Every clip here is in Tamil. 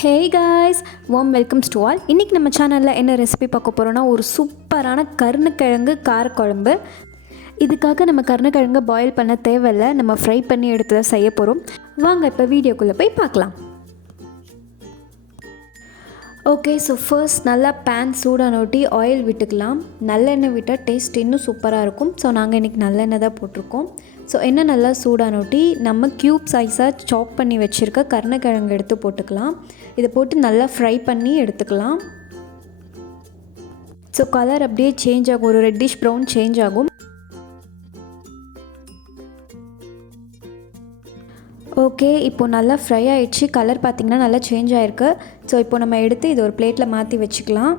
Hey guys, warm welcomes to all. இன்னைக்கு நம்ம சேனல்ல என்ன ரெசிபி பார்க்க போறோம்னா ஒரு சூப்பரான கருணைக்கிழங்கு காரக்குழம்பு. இதுக்காக நம்ம கருணைக்கிழங்கு பாயில் பண்ண தேவையில்ல, நம்ம ஃப்ரை பண்ணி எடுத்து செய்ய போறோம். வாங்க இப்ப வீடியோக்குள்ள போய் பார்க்கலாம். ஓகே, ஸோ ஃபர்ஸ்ட் நல்லா பேன் சூடானோட்டி ஆயில் விட்டுக்கலாம். நல்லெண்ணெய் விட்டால் டேஸ்ட் இன்னும் சூப்பராக இருக்கும். ஸோ நாங்கள் இன்றைக்கி நல்லெண்ணெய் தான் போட்டிருக்கோம். ஸோ எண்ணெய் நல்லா சூடானோட்டி நம்ம க்யூப் சைஸாக சாப் பண்ணி வச்சுருக்க கருணைக்கிழங்கு எடுத்து போட்டுக்கலாம். இதை போட்டு நல்லா ஃப்ரை பண்ணி எடுத்துக்கலாம். ஸோ கலர் அப்படியே சேஞ்ச் ஆகும், ஒரு ரெட்டிஷ் ப்ரௌன் சேஞ்ச் ஆகும். ஓகே, இப்போது நல்லா ஃப்ரை ஆகிடுச்சு. கலர் பார்த்திங்கன்னா நல்லா சேஞ்ச் ஆகிருக்கு. ஸோ இப்போ நம்ம எடுத்து இது ஒரு பிளேட்டில் மாற்றி வச்சுக்கலாம்.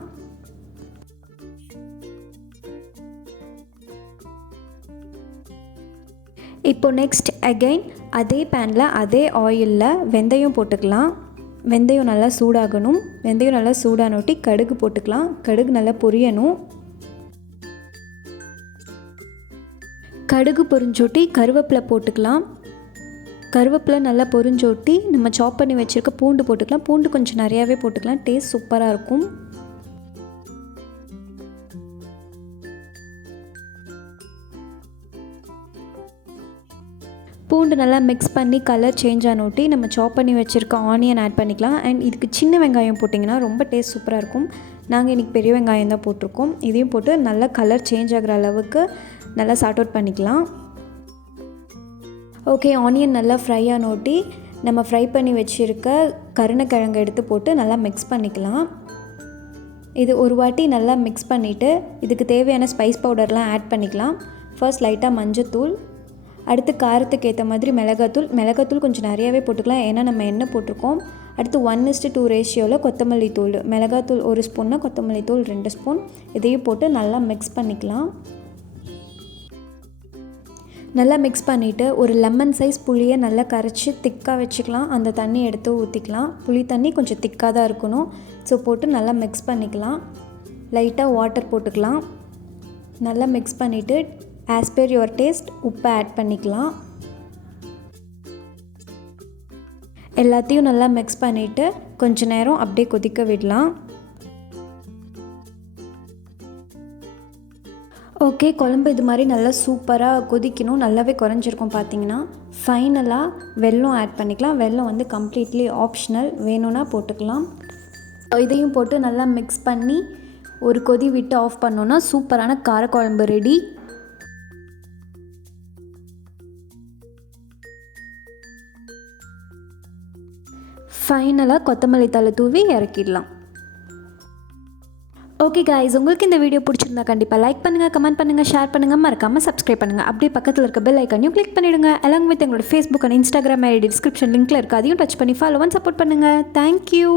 இப்போ நெக்ஸ்ட் அகெயின் அதே பேனில் அதே ஆயிலில் வெந்தயம் போட்டுக்கலாம். வெந்தயம் நல்லா சூடாகணும். வெந்தயம் நல்லா சூடானோட்டி கடுகு போட்டுக்கலாம். கடுகு நல்லா பொரியணும். கடுகு பொரிஞ்சோட்டி கருவேப்பிலை போட்டுக்கலாம். கருவேப்பிலை நல்லா பொரிஞ்சோட்டி நம்ம சாப் பண்ணி வச்சுருக்க பூண்டு போட்டுக்கலாம். பூண்டு கொஞ்சம் நிறையாவே போட்டுக்கலாம், டேஸ்ட் சூப்பராக இருக்கும். பூண்டு நல்லா மிக்ஸ் பண்ணி கலர் சேஞ்ச் ஆனோட்டி நம்ம சாப் பண்ணி வச்சுருக்க ஆனியன் ஆட் பண்ணிக்கலாம். அண்ட் இதுக்கு சின்ன வெங்காயம் போட்டிங்கன்னா ரொம்ப டேஸ்ட் சூப்பராக இருக்கும். நாங்கள் இன்றைக்கி பெரிய வெங்காயம் தான் போட்டிருக்கோம். இதையும் போட்டு நல்லா கலர் சேஞ்ச் ஆகிற அளவுக்கு நல்லா சார்ட் அவுட் பண்ணிக்கலாம். ஓகே, ஆனியன் நல்லா ஃப்ரை ஆனோட்டி நம்ம ஃப்ரை பண்ணி வச்சுருக்க கருணைக்கிழங்கு எடுத்து போட்டு நல்லா மிக்ஸ் பண்ணிக்கலாம். இது ஒரு வாட்டி நல்லா மிக்ஸ் பண்ணிவிட்டு இதுக்கு தேவையான ஸ்பைஸ் பவுடர்லாம் ஆட் பண்ணிக்கலாம். ஃபர்ஸ்ட் லைட்டாக மஞ்சத்தூள், அடுத்து காரத்துக்கு ஏற்ற மாதிரி மிளகாத்தூள் கொஞ்சம் நிறையாவே போட்டுக்கலாம், ஏன்னா நம்ம எண்ணெய் போட்டிருக்கோம். அடுத்து 1:2 ரேஷியோவில் கொத்தமல்லி தூள், மிளகாத்தூள் 1 ஸ்பூன்னா கொத்தமல்லி தூள் 2 ஸ்பூன், இதையும் போட்டு நல்லா மிக்ஸ் பண்ணிக்கலாம். நல்லா மிக்ஸ் பண்ணிவிட்டு ஒரு லெமன் சைஸ் புளியை நல்லா கரைச்சி திக்காக வச்சுக்கலாம். அந்த தண்ணி எடுத்து ஊற்றிக்கலாம். புளி தண்ணி கொஞ்சம் திக்காக தான் இருக்கணும். ஸோ போட்டு நல்லா மிக்ஸ் பண்ணிக்கலாம். லைட்டாக வாட்டர் போட்டுக்கலாம். நல்லா மிக்ஸ் பண்ணிவிட்டு ஆஸ் பெர் யுவர் டேஸ்ட் உப்பை ஆட் பண்ணிக்கலாம். எல்லாத்தையும் நல்லா மிக்ஸ் பண்ணிவிட்டு கொஞ்சம் நேரம் அப்படியே கொதிக்க விடலாம். ஓகே, குழம்பு இது மாதிரி நல்லா சூப்பராக கொதிக்கணும். நல்லாவே குறைஞ்சிருக்கும். பார்த்தீங்கன்னா ஃபைனலாக வெல்லம் ஆட் பண்ணிக்கலாம். வெல்லம் வந்து கம்ப்ளீட்லி ஆப்ஷனல், வேணும்னா போட்டுக்கலாம். இதையும் போட்டு நல்லா மிக்ஸ் பண்ணி ஒரு கொதி விட்டு ஆஃப் பண்ணோன்னா சூப்பரான காரக்குழம்பு ரெடி. ஃபைனலாக கொத்தமல்லி தழை தூவி இறக்கிடலாம். ஓகே கைஸ், உங்களுக்கு இந்த வீடியோ பிடிச்சிருந்தா கண்டிப்பாக லைக் பண்ணுங்கள், கமெண்ட் பண்ணுங்கள், ஷேர் பண்ணுங்கள், மறக்காமல் சப்ஸ்கிரைப் பண்ணுங்கள். அப்படியே பக்கத்தில் இருக்க பெல் ஐக்கானையும் கிளிக் பண்ணிவிடுங்க. அலாங் வித் எங்களோட Facebook and Instagram ID description லிங்க்கில் இருக்குது, அதையும் டச் பண்ணி ஃபாலோ அண்ட் சப்போர்ட் பண்ணுங்கள். தேங்க்யூ.